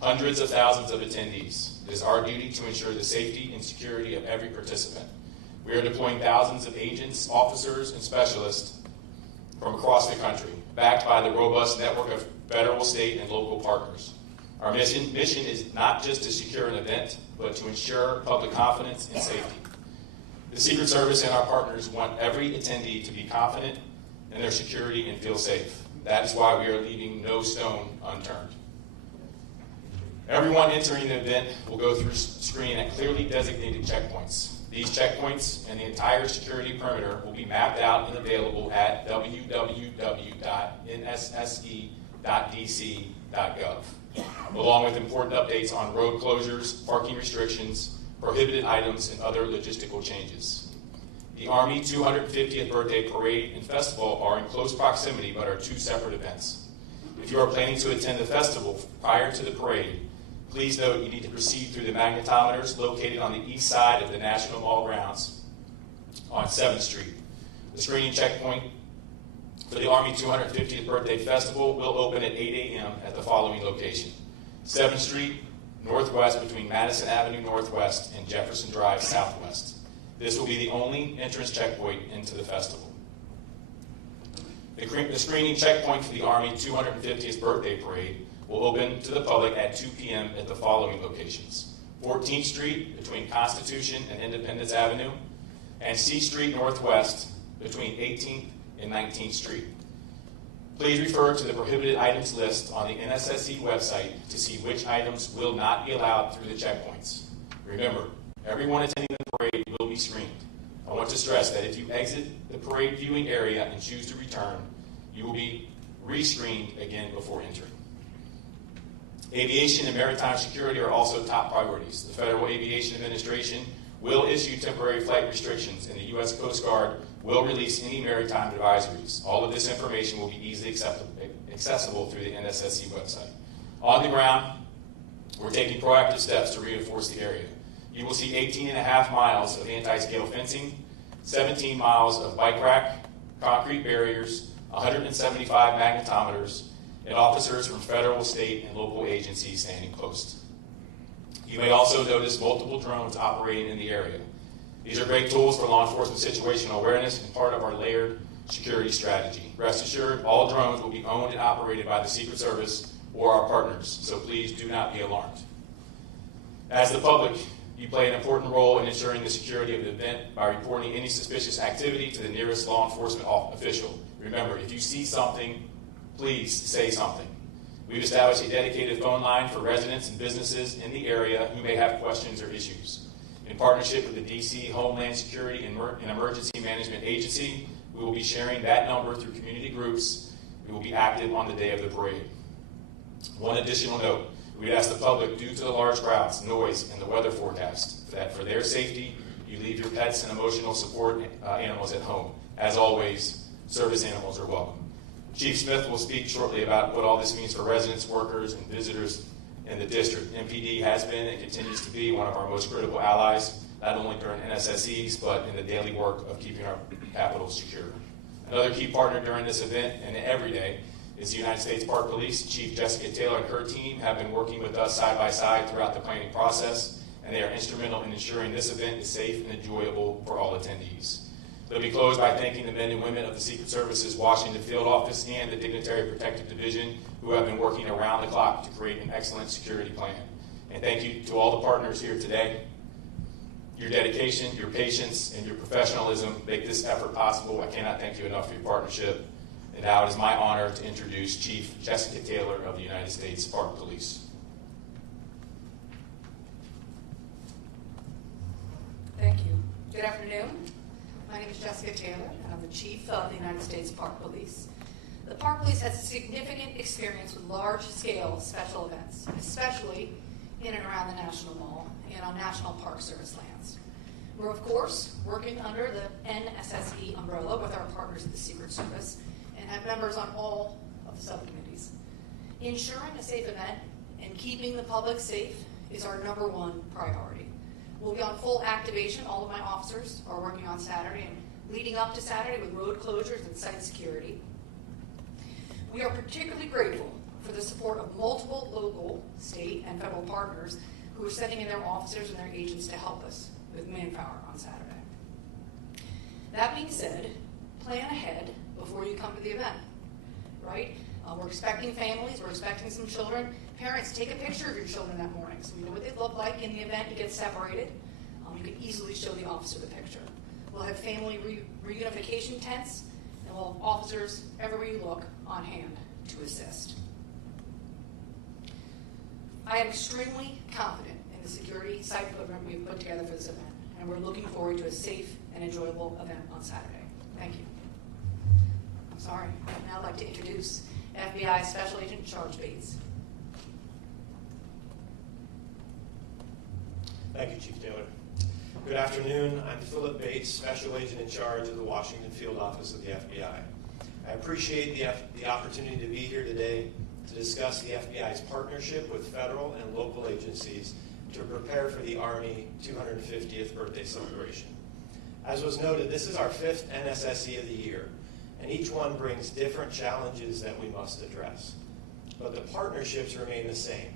hundreds of thousands of attendees. It is our duty to ensure the safety and security of every participant. We are deploying thousands of agents, officers, and specialists from across the country, backed by the robust network of federal, state, and local partners. Our mission is not just to secure an event, but to ensure public confidence and safety. The Secret Service and our partners want every attendee to be confident in their security and feel safe. That is why we are leaving no stone unturned. Everyone entering the event will go through screening at clearly designated checkpoints. These checkpoints and the entire security perimeter will be mapped out and available at www.nsse.dc.gov, along with important updates on road closures, parking restrictions, prohibited items, and other logistical changes. The Army 250th Birthday Parade and Festival are in close proximity but are two separate events. If you are planning to attend the festival prior to the parade, please note you need to proceed through the magnetometers located on the east side of the National Mall grounds on 7th Street. The screening checkpoint for the Army 250th Birthday Festival will open at 8 a.m. at the following location: 7th Street Northwest between Madison Avenue Northwest and Jefferson Drive Southwest. This will be the only entrance checkpoint into the festival. The screening checkpoint for the Army 250th Birthday Parade will open to the public at 2 p.m. at the following locations: 14th Street between Constitution and Independence Avenue, and C Street Northwest between 18th and 19th Street. Please refer to the prohibited items list on the NSSE website to see which items will not be allowed through the checkpoints. Remember, everyone attending the parade will be screened. I want to stress that if you exit the parade viewing area and choose to return, you will be re-screened again before entering. Aviation and maritime security are also top priorities. The Federal Aviation Administration will issue temporary flight restrictions, and the U.S. Coast Guard will release any maritime advisories. All of this information will be easily accessible through the NSSE website. On the ground, we're taking proactive steps to reinforce the area. You will see 18.5 miles of anti-scale fencing, 17 miles of bike rack, concrete barriers, 175 magnetometers, and officers from federal, state, and local agencies standing post. You may also notice multiple drones operating in the area. These are great tools for law enforcement situational awareness and part of our layered security strategy. Rest assured, all drones will be owned and operated by the Secret Service or our partners, so please do not be alarmed. As the public, you play an important role in ensuring the security of the event by reporting any suspicious activity to the nearest law enforcement official. Remember, if you see something, please say something. We've established a dedicated phone line for residents and businesses in the area who may have questions or issues. In partnership with the D.C. Homeland Security and Emergency Management Agency, we will be sharing that number through community groups. We will be active on the day of the parade. One additional note, we'd ask the public, due to the large crowds, noise, and the weather forecast, that for their safety, you leave your pets and emotional support animals at home. As always, service animals are welcome. Chief Smith will speak shortly about what all this means for residents, workers, and visitors in the district. MPD has been and continues to be one of our most critical allies, not only during NSSEs, but in the daily work of keeping our capital secure. Another key partner during this event and every day is the United States Park Police. Chief Jessica Taylor and her team have been working with us side by side throughout the planning process, and they are instrumental in ensuring this event is safe and enjoyable for all attendees. They'll be closed by thanking the men and women of the Secret Service's Washington Field Office and the Dignitary Protective Division who have been working around the clock to create an excellent security plan. And thank you to all the partners here today. Your dedication, your patience, and your professionalism make this effort possible. I cannot thank you enough for your partnership. And now it is my honor to introduce Chief Jessica Taylor of the United States Park Police. Thank you. Good afternoon. My name is Jessica Taylor, and I'm the Chief of the United States Park Police. The Park Police has significant experience with large-scale special events, especially in and around the National Mall and on National Park Service lands. We're, of course, working under the NSSE umbrella with our partners at the Secret Service and have members on all of the subcommittees. Ensuring a safe event and keeping the public safe is our #1 priority. We'll be on full activation. All of my officers are working on Saturday and leading up to Saturday with road closures and site security. We are particularly grateful for the support of multiple local, state, and federal partners who are sending in their officers and their agents to help us with manpower on Saturday. That being said, plan ahead before you come to the event, right? We're expecting families, we're expecting some children. Parents, take a picture of your children that morning so we know what they look like in the event you get separated. You can easily show the officer the picture. We'll have family reunification tents, and we'll have officers, everywhere you look, on hand to assist. I am extremely confident in the security site program we've put together for this event, and we're looking forward to a safe and enjoyable event on Saturday. Thank you. I'm sorry. I'd now like to introduce FBI Special Agent Charge Bates. Thank you, Chief Taylor. Good afternoon. I'm Philip Bates, Special Agent in charge of the Washington Field Office of the FBI. I appreciate the opportunity to be here today to discuss the FBI's partnership with federal and local agencies to prepare for the Army 250th birthday celebration. As was noted, this is our 5th NSSE of the year, and each one brings different challenges that we must address. But the partnerships remain the same,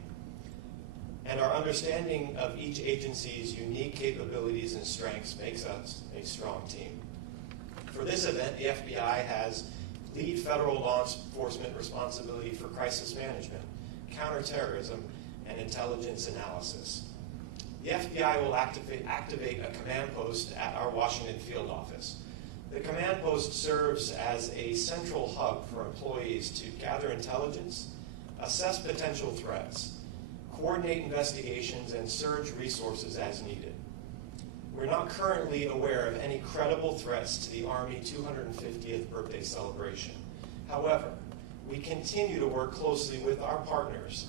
and our understanding of each agency's unique capabilities and strengths makes us a strong team. For this event, the FBI has lead federal law enforcement responsibility for crisis management, counterterrorism, and intelligence analysis. The FBI will activate a command post at our Washington Field Office. The command post serves as a central hub for employees to gather intelligence, assess potential threats, coordinate investigations, and surge resources as needed. We're not currently aware of any credible threats to the Army 250th birthday celebration. However, we continue to work closely with our partners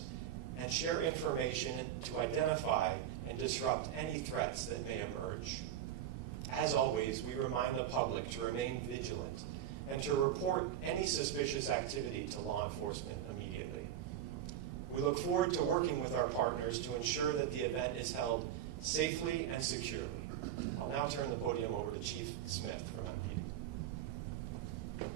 and share information to identify and disrupt any threats that may emerge. As always, we remind the public to remain vigilant and to report any suspicious activity to law enforcement immediately. We look forward to working with our partners to ensure that the event is held safely and securely. I'll now turn the podium over to Chief Smith from MPD.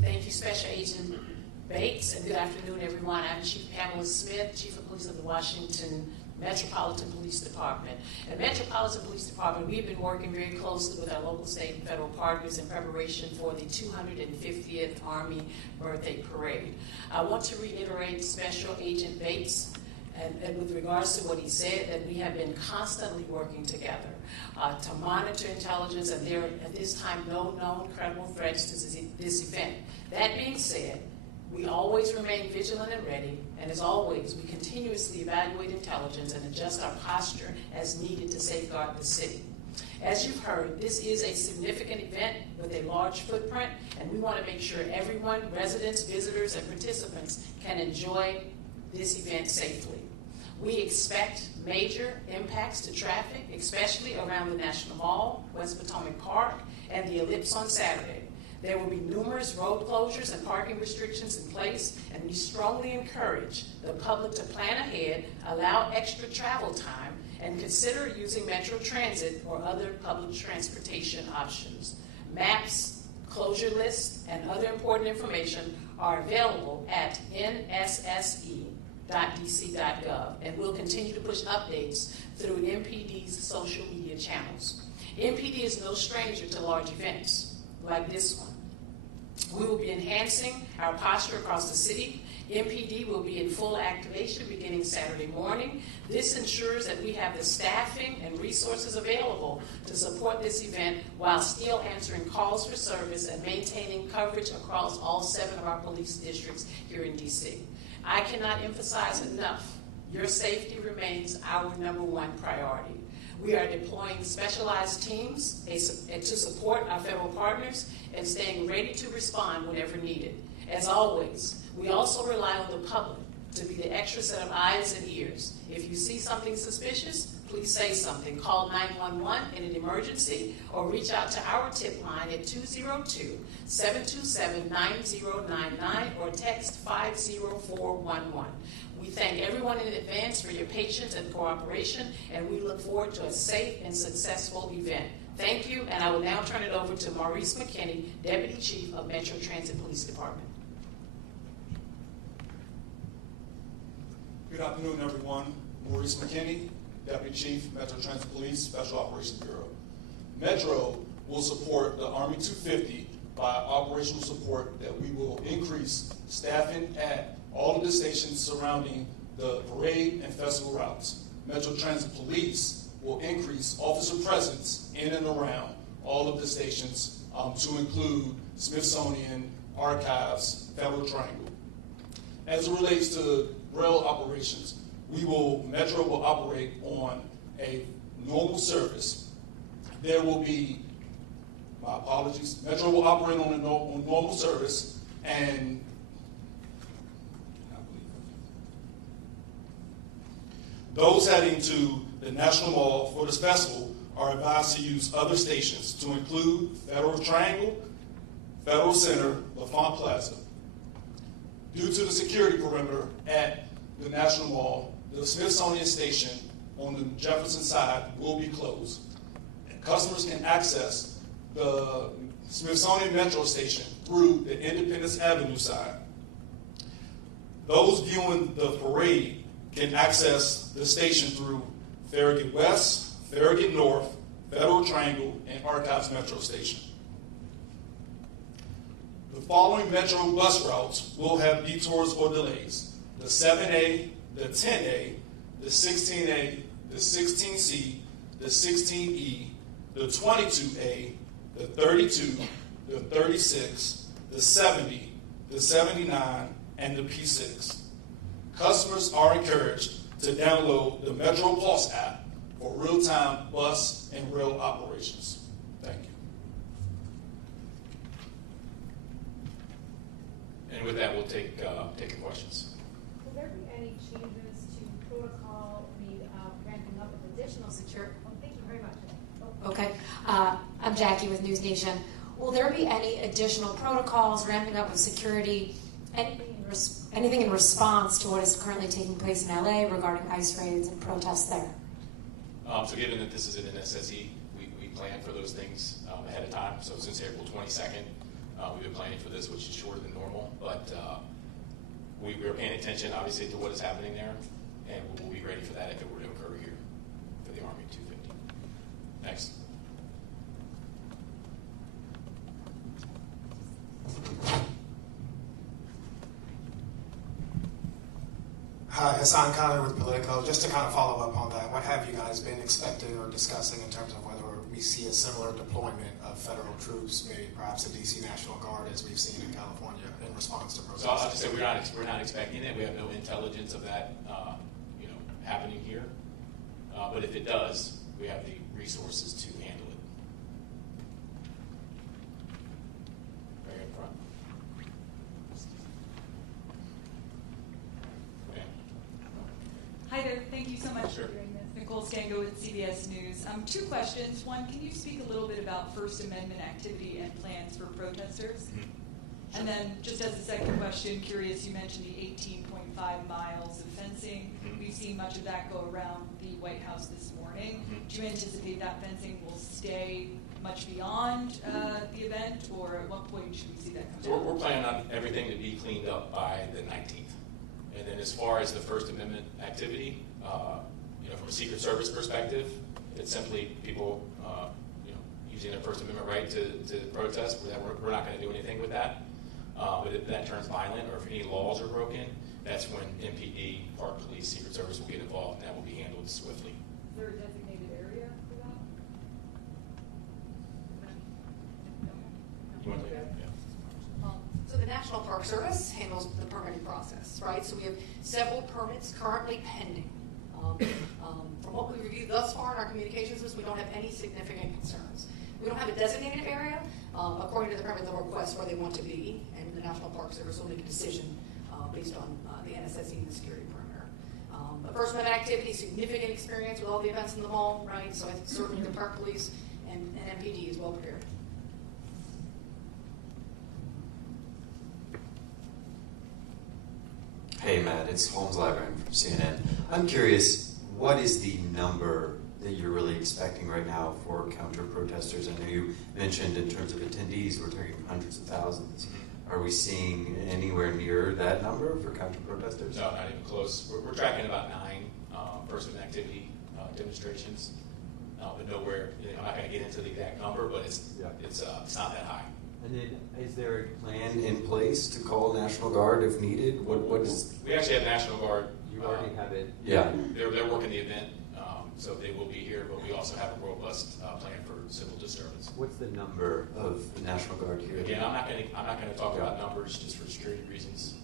Thank you, Special Agent Bates, and good afternoon, everyone. I'm Chief Pamela Smith, Chief of Police of the Washington Metropolitan Police Department. At Metropolitan Police Department, we've been working very closely with our local, state, and federal partners in preparation for the 250th Army Birthday Parade. I want to reiterate Special Agent Bates and with regards to what he said, that we have been constantly working together to monitor intelligence, and there at this time no known credible threats to this event. That being said, we always remain vigilant and ready, and as always, we continuously evaluate intelligence and adjust our posture as needed to safeguard the city. As you've heard, this is a significant event with a large footprint, and we want to make sure everyone, residents, visitors, and participants can enjoy this event safely. We expect major impacts to traffic, especially around the National Mall, West Potomac Park, and the Ellipse on Saturday. There will be numerous road closures and parking restrictions in place, and we strongly encourage the public to plan ahead, allow extra travel time, and consider using Metro Transit or other public transportation options. Maps, closure lists, and other important information are available at nsse.dc.gov, and we'll continue to push updates through MPD's social media channels. MPD is no stranger to large events like this one. We will be enhancing our posture across the city. MPD will be in full activation beginning Saturday morning. This ensures that we have the staffing and resources available to support this event while still answering calls for service and maintaining coverage across all 7 of our police districts here in DC. I cannot emphasize enough, your safety remains our #1 priority. We are deploying specialized teams to support our federal partners and staying ready to respond whenever needed. As always, we also rely on the public to be the extra set of eyes and ears. If you see something suspicious, please say something. Call 911 in an emergency or reach out to our tip line at 202-727-9099 or text 50411. We thank everyone in advance for your patience and cooperation, and we look forward to a safe and successful event. Thank you, and I will now turn it over to Maurice McKinney, Deputy Chief of Metro Transit Police Department. Good afternoon, everyone. Maurice McKinney, Deputy Chief, Metro Transit Police, Special Operations Bureau. Metro will support the Army 250 by operational support that we will increase staffing at all of the stations surrounding the parade and festival routes. Metro Transit Police will increase officer presence in and around all of the stations to include Smithsonian, Archives, Federal Triangle. As it relates to rail operations, Metro will operate on a normal service. There will be, my apologies, Metro will operate on normal service, and those heading to the National Mall for this festival are advised to use other stations, to include Federal Triangle, Federal Center, LaFont Plaza. Due to the security perimeter at the National Mall, the Smithsonian Station on the Jefferson side will be closed. Customers can access the Smithsonian Metro Station through the Independence Avenue side. Those viewing the parade can access the station through Farragut West, Farragut North, Federal Triangle, and Archives Metro Station. The following Metro bus routes will have detours or delays: the 7A, the 10A, the 16A, the 16C, the 16E, the 22A, the 32, the 36, the 70, the 79, and the P6. Customers are encouraged to download the Metro Pulse app for real-time bus and rail operations. Thank you. And with that, we'll take your questions. Will there be any changes to protocol ramping up of additional security? Oh, thank you very much. Oh. Okay. I'm Jackie with NewsNation. Will there be any additional protocols, ramping up of security, anything in response to what is currently taking place in LA regarding ICE raids and protests there? So given that this is an NSSE, we plan for those things ahead of time. So since April 22nd, we've been planning for this, which is shorter than normal. But we are paying attention, obviously, to what is happening there. And we'll be ready for that if it were to occur here for the Army 250. Next. Hi, Hassan Khan with Politico. Just to kind of follow up on that, what have you guys been expecting or discussing in terms of whether we see a similar deployment of federal troops, maybe perhaps a DC National Guard as we've seen in California in response to protests? So I'll just say we're not expecting it. We have no intelligence of that happening here. But if it does, we have the resources to handle it. Right in front. Hi there. Thank you so much Sure. for doing this. Nicole Stango with CBS News. Two questions. One, can you speak a little bit about First Amendment activity and plans for protesters? Mm-hmm. Sure. And then just as a second question, curious, you mentioned the 18.5 miles of fencing. Mm-hmm. We've seen much of that go around the White House this morning. Mm-hmm. Do you anticipate that fencing will stay much beyond the event, or at what point should we see that come So down? we're planning on everything to be cleaned up by the 19th. And then as far as the First Amendment activity, from a Secret Service perspective, it's simply people using their First Amendment right to protest. We're not going to do anything with that. But if that turns violent or if any laws are broken, that's when MPD, Park Police, Secret Service will get involved, and that will be handled swiftly. Is there a designated area for that? You want to take that? Yeah. So the National Park Service handles the permitting process, right? So we have several permits currently pending. From what we reviewed thus far in our communications list, we don't have any significant concerns. We don't have a designated area. According to the permit, they'll request where they want to be, and the National Park Service will make a decision based on the NSSE and the security perimeter. But First Amendment activity, significant experience with all the events in the mall, right? So I think certainly the Park Police and MPD is well prepared. Hey Matt, it's Holmes Librarian from CNN. I'm curious, what is the number that you're really expecting right now for counter-protesters? I know you mentioned in terms of attendees, we're talking hundreds of thousands. Are we seeing anywhere near that number for counter-protesters? No, not even close. We're tracking about 9 First Amendment activity demonstrations, but nowhere. I'm not going to get into the exact number, but it's not that high. And then, is there a plan in place to call National Guard if needed? What is? We actually have National Guard. You already have it. Yeah. They're working the event, so they will be here. But we also have a robust plan for civil disturbance. What's the number of the National Guard here? Again, I'm not going to talk about numbers just for security reasons.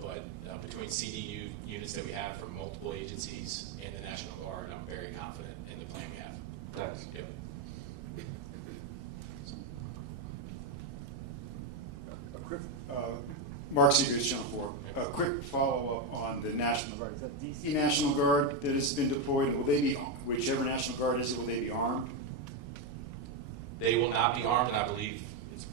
But between CDU units that we have from multiple agencies and the National Guard, I'm very confident in the plan we have. Thanks. Yep. Mark Seegers, Channel 4. A quick follow-up on the National Guard. Is that DC National Guard that has been deployed? And will they be, whichever National Guard is it, will they be armed? They will not be armed, and I believe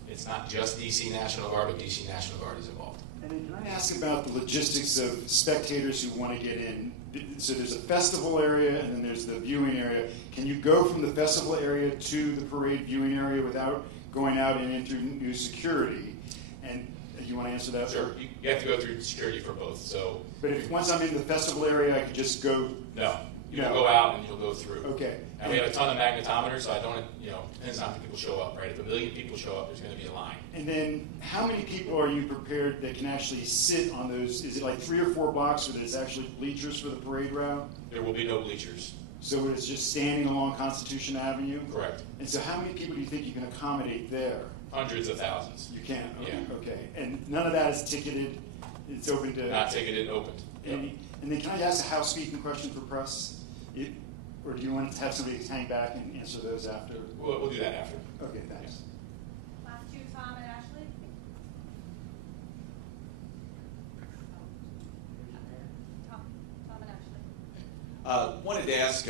it's not just DC National Guard, but DC National Guard is involved. And then can I ask about the logistics of spectators who want to get in? So there's a festival area, and then there's the viewing area. Can you go from the festival area to the parade viewing area without going out and entering new security? And you want to answer that? Sure. You have to go through security for both. So, but if once I'm in the festival area, I could just go. No, you'll go out and you'll go through. Okay. And we have a ton of magnetometers, so I don't. Depends on how many people show up, right? If 1 million people show up, there's going to be a line. And then, how many people are you prepared that can actually sit on those? Is it like 3 or 4 blocks, or there's actually bleachers for the parade route? There will be no bleachers. So it's just standing along Constitution Avenue? Correct. And so, how many people do you think you can accommodate there? Hundreds of thousands. You can? Okay. Yeah. Okay. And none of that is ticketed? It's open to... Not ticketed, opened. And then can I ask a housekeeping question for press? Or do you want to have somebody hang back and answer those after? We'll do that after. Okay, thanks. Last two, Tom and Ashley. Tom and Ashley. Wanted to ask,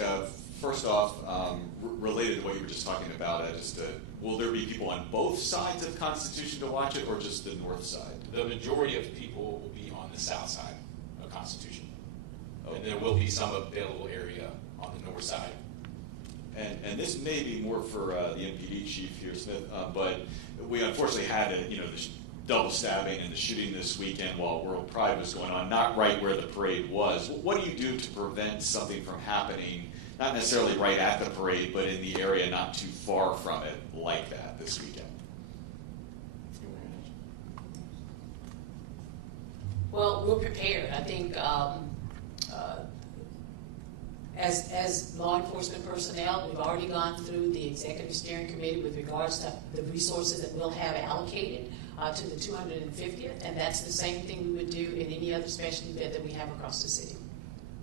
first off, related to what you were just talking about, will there be people on both sides of Constitution to watch it, or just the north side? The majority of people will be on the south side of Constitution. Okay. And there will be some available area on the north side. And this may be more for the NPD chief here, Smith, but we unfortunately had the double stabbing and the shooting this weekend while World Pride was going on, not right where the parade was. What do you do to prevent something from happening, not necessarily right at the parade, but in the area not too far from it like that this weekend? Well, we're prepared. I think as law enforcement personnel, we've already gone through the executive steering committee with regards to the resources that we'll have allocated to the 250th, and that's the same thing we would do in any other special event that we have across the city.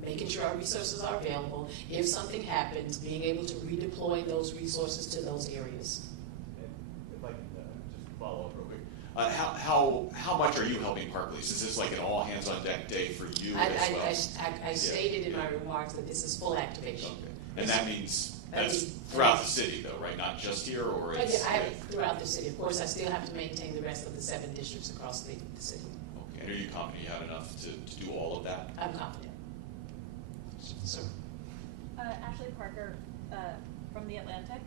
Making sure our resources are available. If something happens, being able to redeploy those resources to those areas. If I can just follow up real quick. How much are you helping Park Police? Is this like an all hands on deck day for you as well? I stated in my remarks that this is full activation. Okay. And that means that's throughout the city though, right? Not just here, or it's... Throughout the city. Of course, I still have to maintain the rest of the 7 districts across the city. Okay. And are you confident you have enough to do all of that? I'm confident. Sir. Ashley Parker from The Atlantic.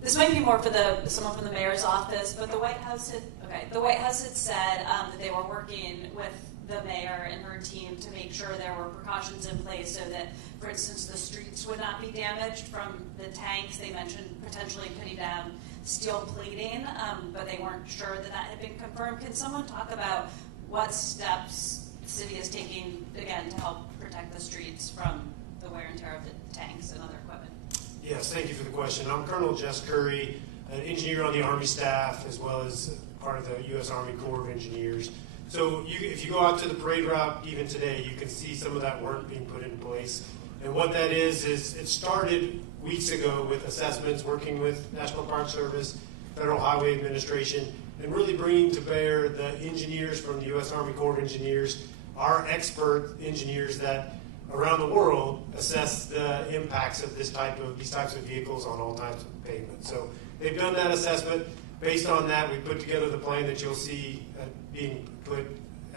This might be more for someone from the mayor's office, but the White House had said that they were working with the mayor and her team to make sure there were precautions in place so that, for instance, the streets would not be damaged from the tanks. They mentioned potentially putting down steel plating, but they weren't sure that had been confirmed. Can someone talk about what steps the city is taking, again, to help protect the streets from the wear and tear of the tanks and other equipment? Yes, thank you for the question. I'm Colonel Jess Curry, an engineer on the Army staff, as well as part of the U.S. Army Corps of Engineers. So if you go out to the parade route, even today, you can see some of that work being put in place. And what that is it started weeks ago with assessments, working with National Park Service, Federal Highway Administration, and really bringing to bear the engineers from the U.S. Army Corps of Engineers, our expert engineers that around the world assess the impacts of these types of vehicles on all types of pavement. So they've done that assessment. Based on that, we put together the plan that you'll see being put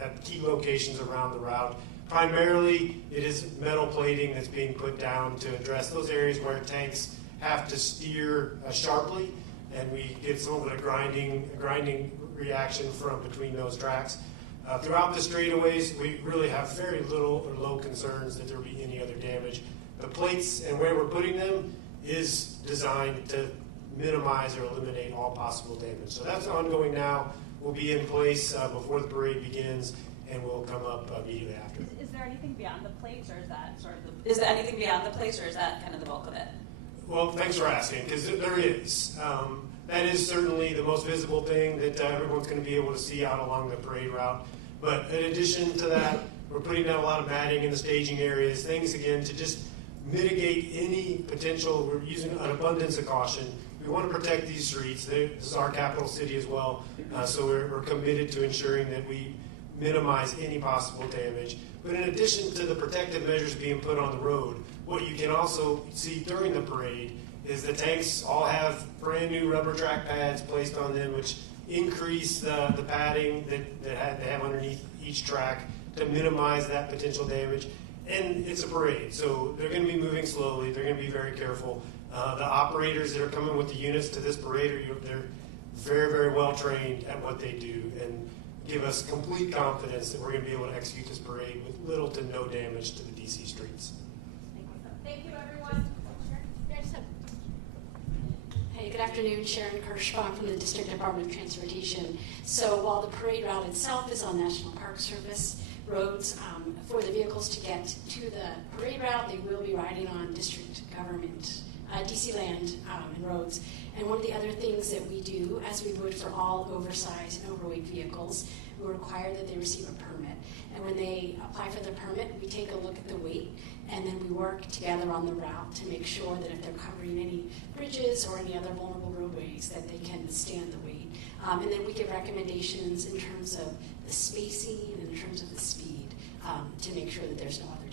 at key locations around the route. Primarily, it is metal plating that's being put down to address those areas where tanks have to steer sharply, and we did some of the grinding reaction from between those tracks. Throughout the straightaways, we really have very little or low concerns that there will be any other damage. The plates and where we're putting them is designed to minimize or eliminate all possible damage. So that's ongoing now. Will be in place before the parade begins, and will come up immediately after. Is there anything beyond the plates, or is that sort of the... Is there anything beyond the plates, or is that kind of the bulk of it? Well, thanks for asking, because there is. That is certainly the most visible thing that everyone's going to be able to see out along the parade route. But in addition to that, we're putting down a lot of matting in the staging areas, things, again, to just mitigate any potential. We're using an abundance of caution. We want to protect these streets. This is our capital city as well, so we're committed to ensuring that we minimize any possible damage. But in addition to the protective measures being put on the road, what you can also see during the parade is the tanks all have brand new rubber track pads placed on them, which increase the padding that they have underneath each track to minimize that potential damage. And it's a parade, so they're going to be moving slowly. They're going to be very careful. The operators that are coming with the units to this parade, they're very, very well trained at what they do, and give us complete confidence that we're going to be able to execute this parade with little to no damage to the DC streets. Thank you, everyone. Hey, good afternoon. Sharon Kirschbaum from the District Department of Transportation. So while the parade route itself is on National Park Service roads, for the vehicles to get to the parade route, they will be riding on district government, DC land and roads. And one of the other things that we do, as we would for all oversized and overweight vehicles, we require that they receive a permit. And when they apply for the permit, we take a look at the weight, and then we work together on the route to make sure that if they're covering any bridges or any other vulnerable roadways, that they can withstand the weight. And then we give recommendations in terms of the spacing and in terms of the speed to make sure that there's no other